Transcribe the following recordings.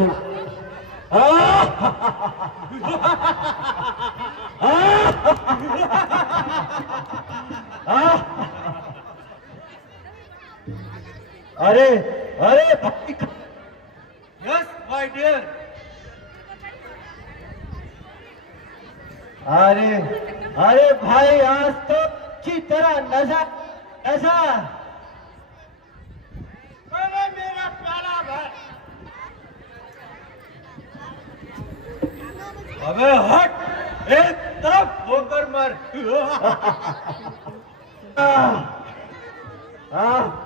भालू। अरे अरे भाई, यस माय डियर। अरे अरे भाई, आज तो अच्छी तरह नजर नजर। अरे मेरा प्यारा भाई, अबे हट, एक तरफ होकर मर।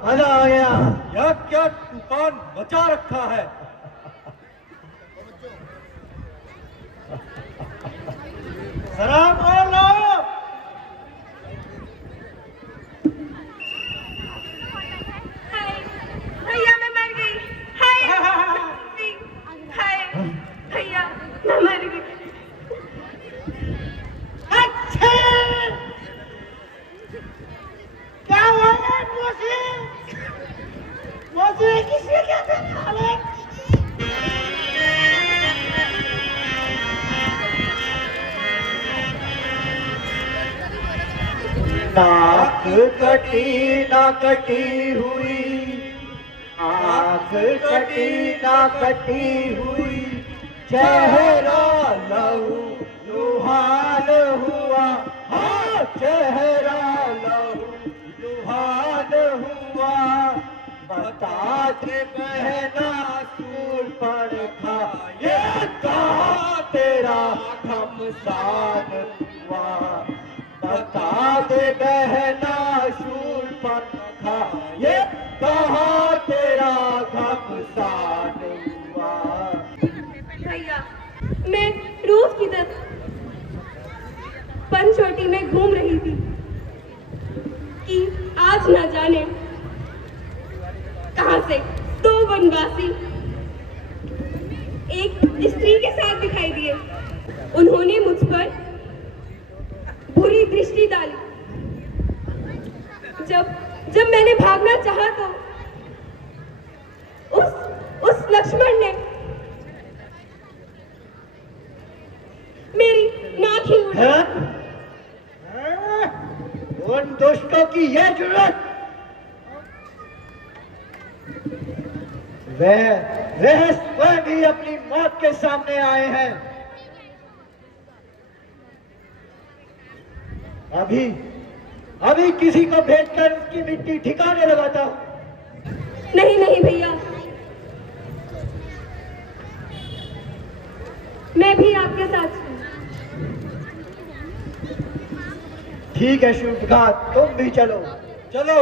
मजा आ गया। यह क्या तूफान मचा रखा है। सलाम बोलो। हाय भैया, मैं मर गई। हाय हाय भैया, मैं मर गई। अच्छा, क्या हुआ है मौसी? मौसी किसने क्या देखा है? नाक कटी ना कटी हुई, आँख कटी ना कटी हुई, चेहरा लहू लुहान हुआ। हाँ, चेहरा लहू लुहान हुआ। बता दे बहना सूर पर था, ये कहाँ तेरा घमसान हुआ। बता दे बहना शूल पर था, ये कहाँ तेरा घमसान हुआ। भैया, मैं रोज की तरह पंचवटी में घूम रही थी कि आज न जाने कहां से दो वनवासी एक स्त्री के साथ दिखाई दिए। उन्होंने मुझ पर बुरी दृष्टि डाली। जब मैंने भागना चाहा तो उस लक्ष्मण ने मेरी नाक ही उड़ा। उन दुष्टों की यह जरूरत, वह स्वयं ही अपनी मौत के सामने आए हैं। अभी किसी को भेजकर उसकी मिट्टी ठिकाने लगाता हूं। नहीं नहीं भैया, मैं भी आपके साथ हूँ। ठीक है शूटघात, तुम भी चलो। चलो।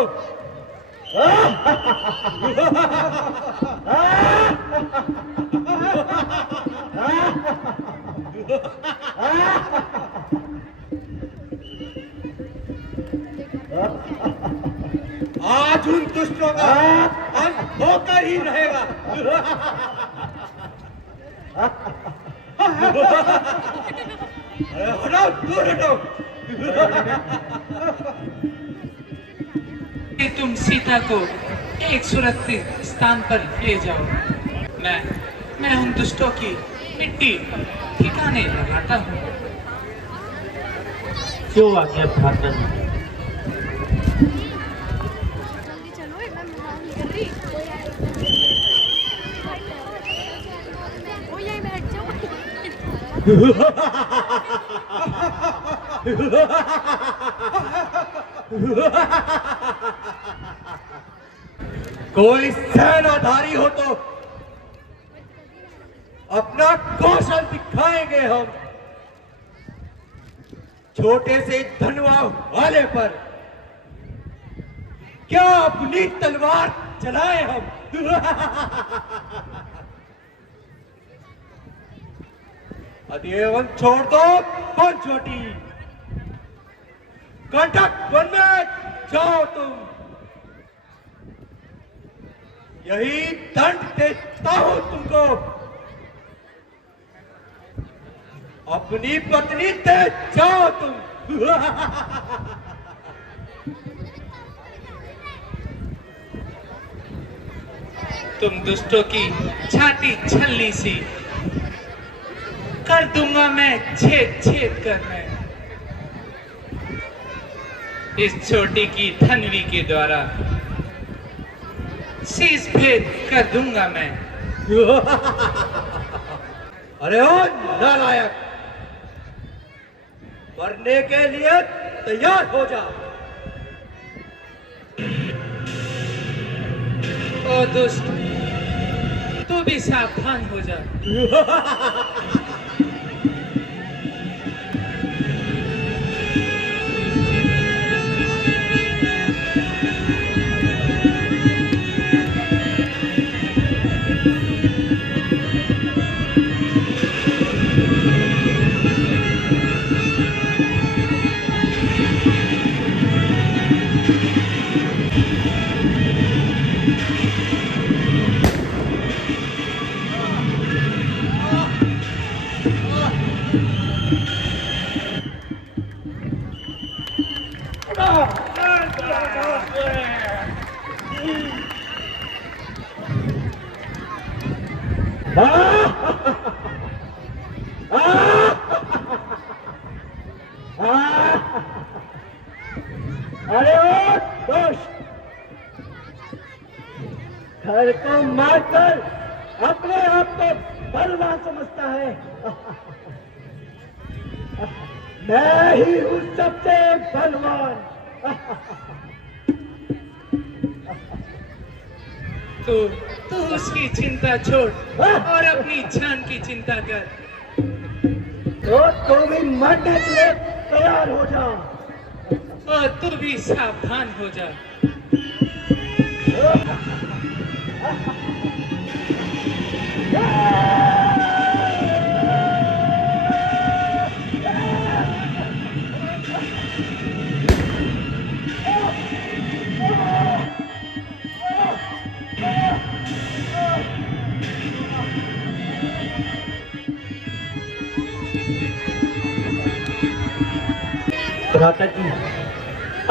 आज उन दुष्टों का अंत होकर ही रहेगा। अरे हटाओ, दूर हटाओ। कि तुम सीता को एक सुरक्षित स्थान पर ले जाओ। मैं उन दुष्टों की मिट्टी ठिकाने लगाता हूँ। जो आज्ञा भ्रातन। कोई सेनाधारी हो तो अपना कौशल दिखाएंगे हम। छोटे से धनवा वाले पर क्या अपनी तलवार चलाए हम। अधिएवन छोड़ दो पंचवटी, कंटक वन में जाओ तुम। यही दंड देता हूं तुमको। अपनी पत्नी दे जाओ तुम। तुम दुष्टों की छाती छलनी सी कर दूंगा मैं छेद छेद कर मैं इस छोटी की धनवी के द्वारा शीश भेद कर दूंगा मैं। अरे ओ नालायक, मरने के लिए तैयार हो जा। ओ दुष्ट, तू भी सावधान हो जा। अरे ओ दोस्त, घर को मारकर अपने आप को बलवान समझता है। मैं ही हूँ सबसे बलवान। तू उसकी चिंता छोड़ और अपनी जान की चिंता कर। तो भी मरने के लिए तैयार हो जा और तू भी सावधान हो जा। भ्राता जी,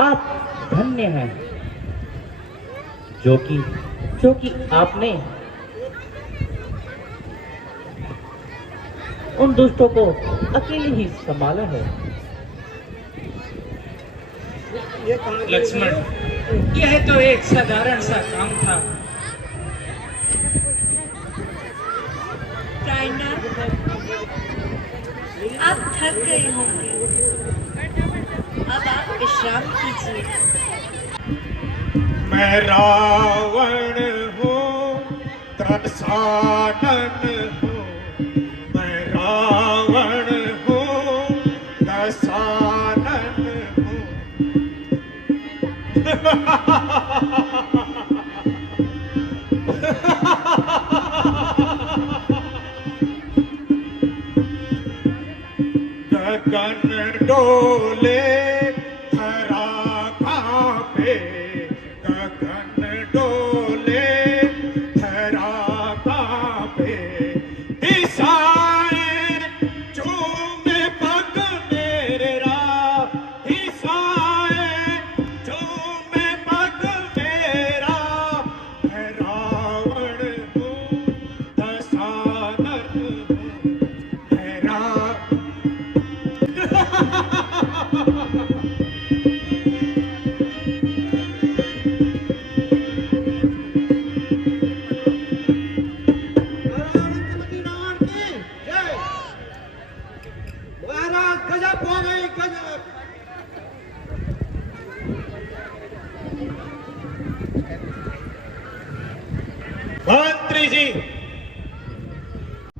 आप धन्य हैं जो कि आपने उन दुष्टों को अकेले ही संभाला है। लक्ष्मण, यह तो एक साधारण सा काम था। प्राणनाथ, आप थक गए होंगे, अब आप विश्राम कीजिए। मैं रावण हूँ, दशानन हूँ। मैं रावण हूँ, दशानन हूँ। गगन डोले, धरा कांपे। गगन डोले, धरा कांपे। दिशाएं झूमे पग मेरा। दिशाएं झूमे पग मेरा। मैं रावण हूँ, दशानन हूँ। मैं गजब हो गई, गजब। मंत्री जी,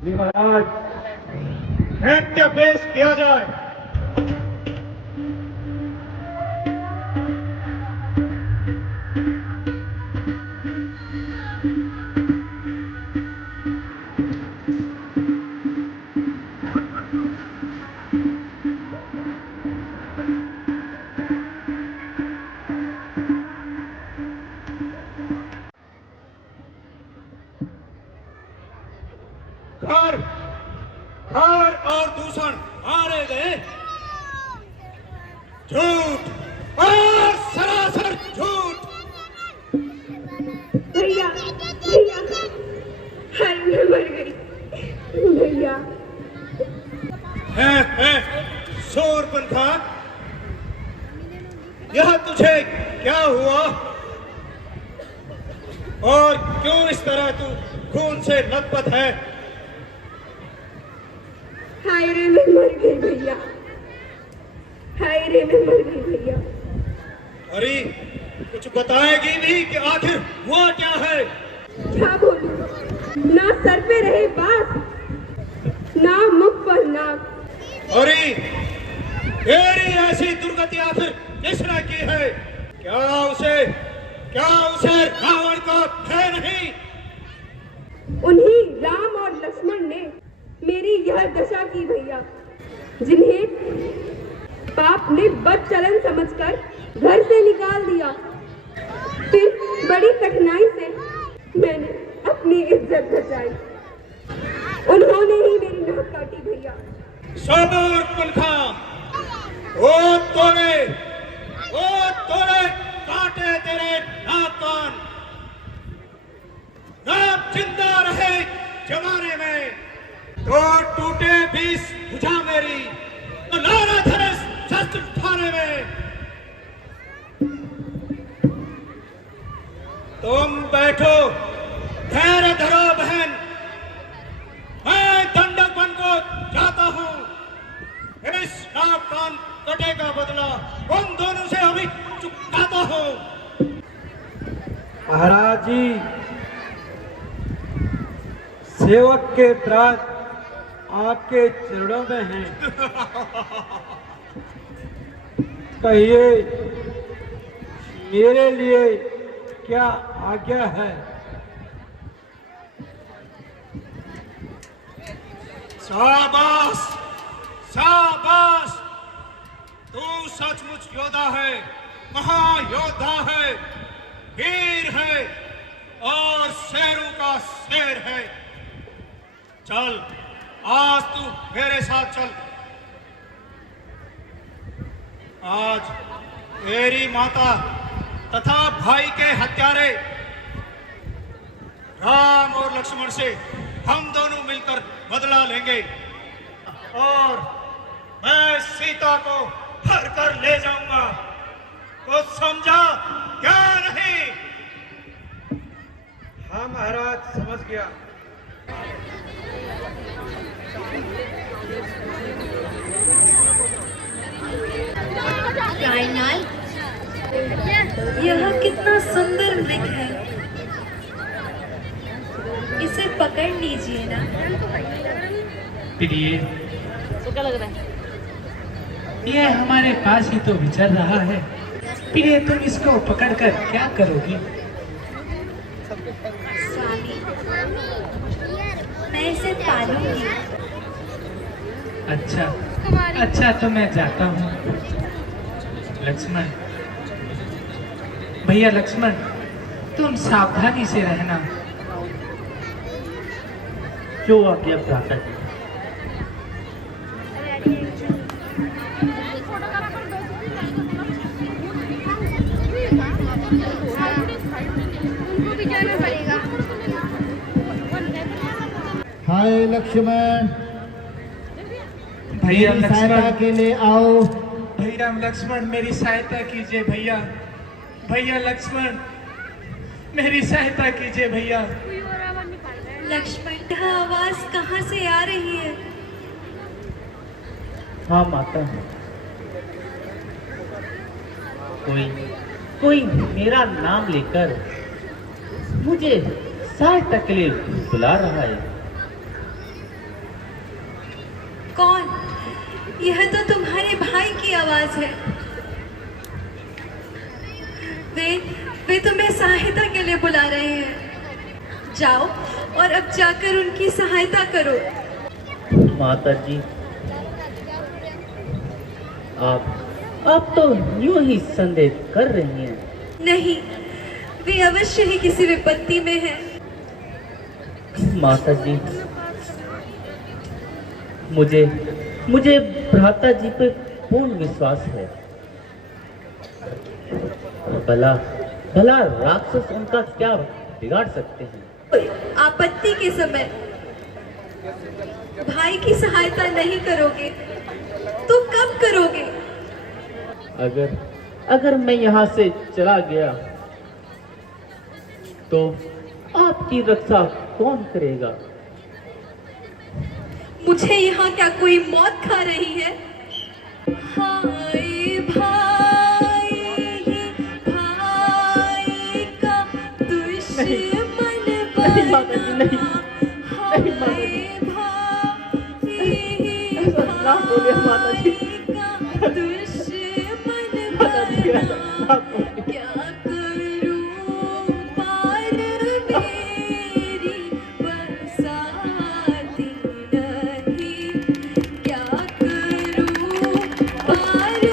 महाराज, नृत्य पेश किया जाए। घर घर और दूषण मारे गए। झूठ और सरासर झूठ। भैया, भैया, उनसे लगपत है। हाय रे मैं मर गई भैया, हाय रे मैं मर गई भैया। अरे कुछ बताएगी नहीं कि आखिर हुआ क्या है? क्या बोलूं, ना सर पे रहे बात, ना मुख पर नाक। अरे तेरी ऐसी दुर्गति आखिर किसने की है? क्या उसे रावण का भय नहीं? उन्हीं राम और लक्ष्मण ने मेरी यह दशा की भैया, जिन्हें पाप ने बद चलन समझकर घर से निकाल दिया। फिर बड़ी कठिनाई से मैंने अपनी इज्जत बचाई। उन्होंने ही मेरी नाक काटी भैया। सबूर कुलखा, ओ तोड़े काटे तेरे नाक कान। नाक जिंदा रहे जमाने में तो टूटे बीस भुजा मेरी, तो नारा धरे शस्त्र उठाने में। तुम बैठो, धैर्य धरो बहन, मैं दंडक बन को जाता हूं। इस नाक कान कटे का बदला उन दोनों से अभी चुकाता हूं। महाराज जी, सेवक के प्राण आपके चरणों में हैं। कहिए मेरे लिए क्या आज्ञा है? शाबाश, शाबाश, तू सचमुच योद्धा है, महायोद्धा है, वीर है और शेरों का शेर है। चल, आज तू मेरे साथ चल। आज तेरी माता तथा भाई के हत्यारे राम और लक्ष्मण से हम दोनों मिलकर बदला लेंगे और मैं सीता को हर कर ले जाऊंगा। कुछ समझा क्या नहीं? हाँ महाराज, समझ गया। रायनाल, यह कितना सुंदर मृग है, इसे पकड़ लीजिए ना। प्रिय, यह हमारे पास ही तो विचर रहा है। प्रिय, तुम इसको पकड़कर क्या करोगी? स्वामी, मैं इसे पालूंगी। अच्छा तो मैं जाता हूँ। लक्ष्मण, भैया लक्ष्मण, तुम सावधानी से रहना। जो आज्ञा भ्राता जी। हाय लक्ष्मण, भैया मेरी सहायता लक्ष्मण, के लिए आओ। भैया लक्ष्मण, मेरी सहायता कीजिए भैया। भैया लक्ष्मण, मेरी सहायता कीजिए भैया। लक्ष्मण, यह आवाज कहाँ से आ रही है? हाँ माता, कोई मेरा नाम लेकर मुझे सहायता के लिए बुला रहा है। कौन? यह तो तुम्हारे भाई की आवाज है। वे तुम्हें सहायता के लिए बुला रहे हैं। जाओ और अब जाकर उनकी सहायता करो। माता जी, आप तो यूं ही संदेह कर रही हैं। नहीं, वे अवश्य ही किसी विपत्ति में हैं। माता जी, मुझे भ्राता जी पे पूर्ण विश्वास है। भला राक्षस उनका क्या बिगाड़ सकते हैं? आपत्ति के समय भाई की सहायता नहीं करोगे तो कब करोगे? अगर मैं यहाँ से चला गया तो आपकी रक्षा कौन करेगा? मुझे यहाँ क्या कोई मौत खा रही है? हाय भाई भाई का दुश्मन नहीं माता जी, नहीं माता जी, ऐसा ना बोलिए माता जी। माता जी, ऐसा ना बोलिए। क्या करूं पार मेरी बरसाती नहीं, क्या करूं पार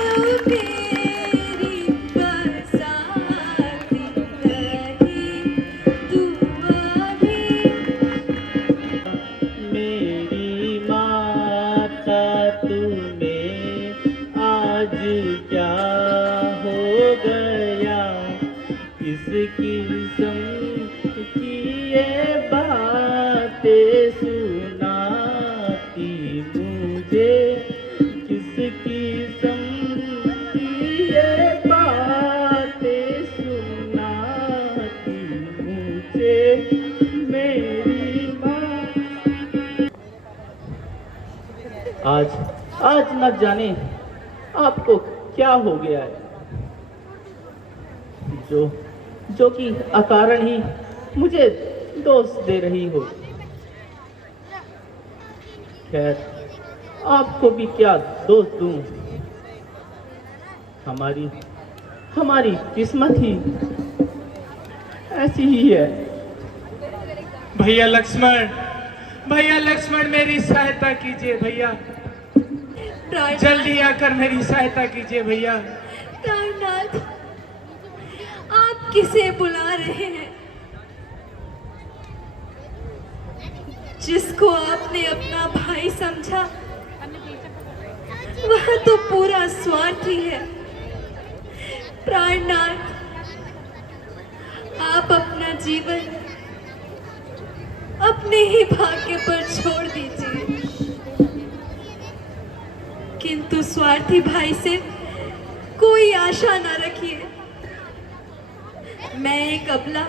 मेरी बरसाती नहीं, तू अभी मेरी माता तुम्हें आज क्या हो गया? किसकी की ये बातें सुनाती मुझे? किसकी की ये बातें सुनाती मुझे? मेरी माँ आज न जाने आपको क्या हो गया है, जो कि अकारण ही मुझे दोष दे रही हो। खैर, आपको भी क्या दोष दूं? हमारी किस्मत ही ऐसी ही है। भैया लक्ष्मण मेरी सहायता कीजिए भैया, जल्दी आकर मेरी सहायता कीजिए भैया। प्राणनाथ, आप किसे बुला रहे हैं? जिसको आपने अपना भाई समझा वह तो पूरा स्वार्थी है। प्राणनाथ, आप अपना जीवन अपने ही भाग्य पर छोड़ दीजिए, किंतु स्वार्थी भाई से कोई आशा न रखिए। मैं एक अबला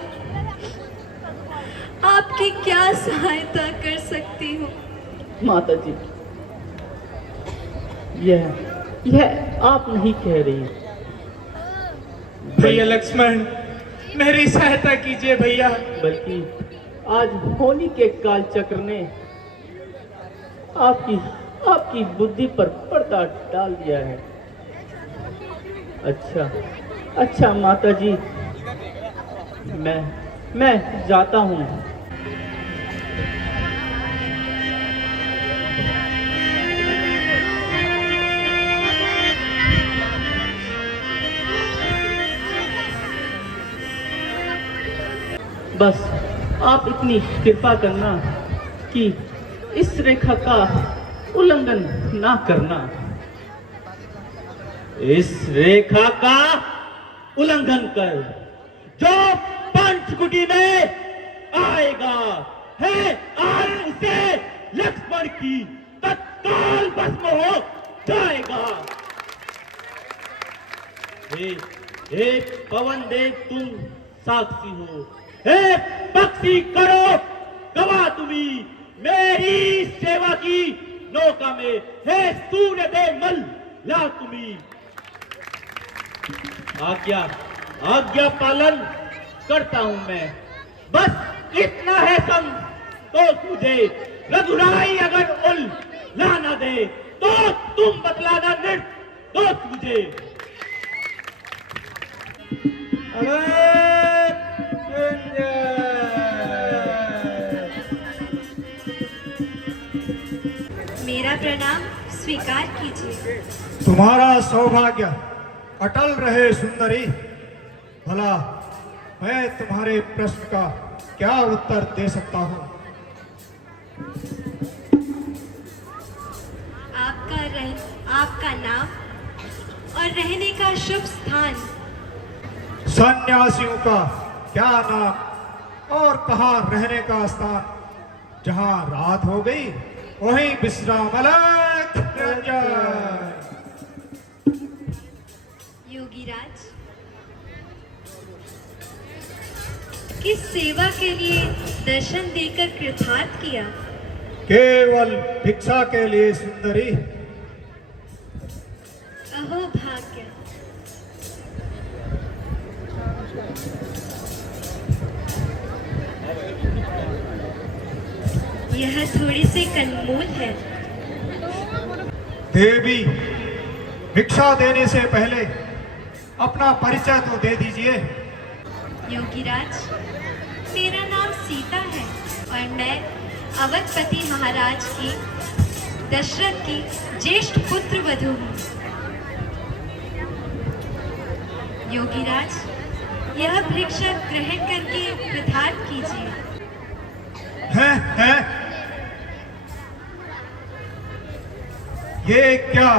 आपकी क्या सहायता कर सकती हूँ? माता जी, यह आप नहीं कह रही। भैया लक्ष्मण मेरी सहायता कीजिए भैया। बल्कि आज होली के काल चक्र ने आपकी बुद्धि पर पर्दा डाल दिया है। अच्छा माता जी, मैं जाता हूँ। बस आप इतनी कृपा करना कि इस रेखा का उल्लंघन ना करना। इस रेखा का उल्लंघन कर जो पंचकुटी में आएगा है आज उसे लक्ष्मण की तत्काल भस्म हो जाएगा। हे पवन देव, तुम साक्षी हो। हे बख्शी करो गवाह तुम्ही मेरी सेवा की नौका में। हे सूर्य देव मल ला तुम्ही आज्ञा पालन करता हूं मैं। बस इतना है संतोष मुझे। रघुराई अगर उल ला ना दे तो तुम बतलाना निर्दोष मुझे। मेरा प्रणाम स्वीकार कीजिए। तुम्हारा सौभाग्य अटल रहे सुंदरी। भला मैं तुम्हारे प्रश्न का क्या उत्तर दे सकता हूँ? आपका नाम और रहने का शुभ स्थान। सन्यासियों का क्या नाम और कहाँ रहने का स्थान? जहाँ रात हो गई वहीं विश्राम। अलग योगीराज, किस सेवा के लिए दर्शन देकर कृतार्थ किया। केवल भिक्षा के लिए सुंदरी? अहो भाग्य! यह थोड़ी सी कनमूल है। देवी, भिक्षा देने से पहले अपना परिचय तो दे दीजिए। योगीराज, मेरा नाम सीता है और मैं अवधपति महाराज की, दशरथ की ज्येष्ठ पुत्र वधू हूँ। योगीराज, यह भिक्षा ग्रहण करके कृतार्थ कीजिए। हैं? ये क्या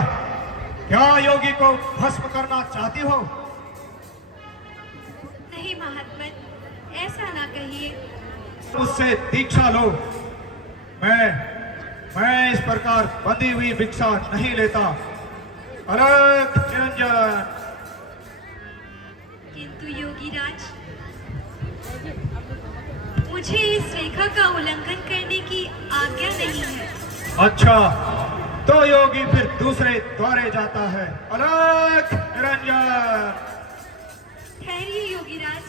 योगी को भस्म करना चाहती हो? नहीं महात्मन, ऐसा ना कहिए। मुझसे दीक्षा लो। मैं इस प्रकार बंधी हुई भिक्षा नहीं लेता। अलग निरंजन। किंतु योगीराज, मुझे इस रेखा का उल्लंघन करने की आज्ञा नहीं है। अच्छा, तो योगी फिर दूसरे द्वारे जाता है। अलग निरंजन। ठहरिए योगीराज,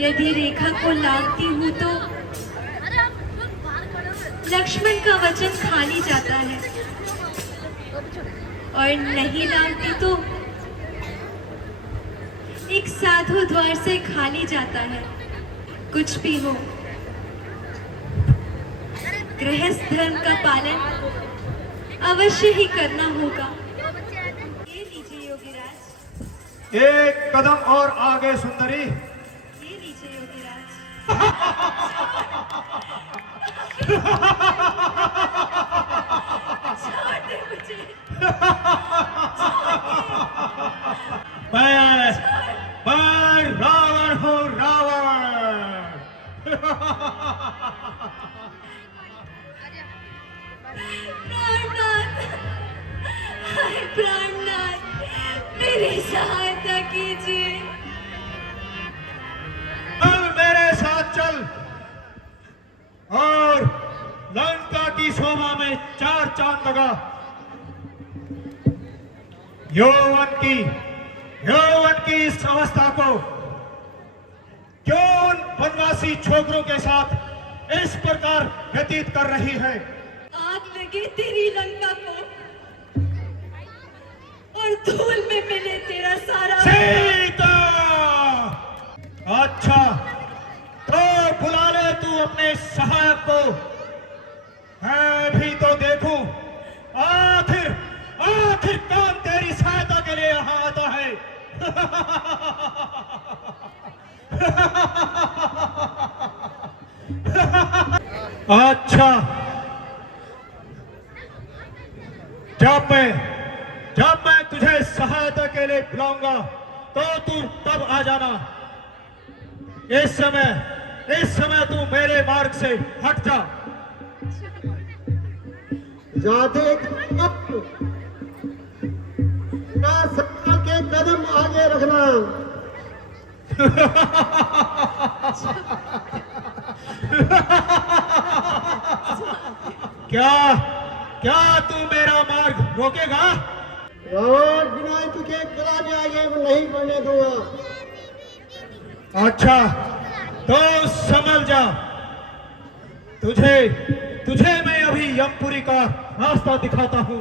यदि रेखा को लांघती हूँ तो लक्ष्मण का वचन खाली जाता है, और नहीं लांघती तो एक साधु द्वार से खाली जाता है। कुछ भी हो, गृहस्थ धर्म का पालन अवश्य ही करना होगा। ये लीजिए योगीराज। एक कदम और आगे सुंदरी। ये लीजिए योगीराज। छोड़ दे मुझे। मैं रावण हूँ, रावण। प्राणनाथ, हाय प्राणनाथ, मेरी सहायता कीजिए। चल मेरे साथ चल, और लंका की शोभा में 4 चांद लगा। यौवन की इस अवस्था को क्यों उन वनवासी छोकरों के साथ इस प्रकार व्यतीत कर रही है? आग लगे तेरी लंका को, और धूल में मिले तेरा सारा। सीता! अच्छा, तो बुला ले तू अपने सहायक को। मैं भी तो देखूं, आखिर कौन तेरी सहायता के लिए यहाँ आता है। अच्छा, जब मैं तुझे सहायता के लिए बुलाऊंगा तो तू तब आ जाना। इस समय तू मेरे मार्ग से हट जा। जाते ना सत्ता के कदम आगे रखना। क्या तू मेरा मार्ग रोकेगा? रावण बिना तुझे कला के आगे नहीं बढ़ने दूंगा। अच्छा, तो संभल जा। तुझे मैं अभी यमपुरी का रास्ता दिखाता हूँ।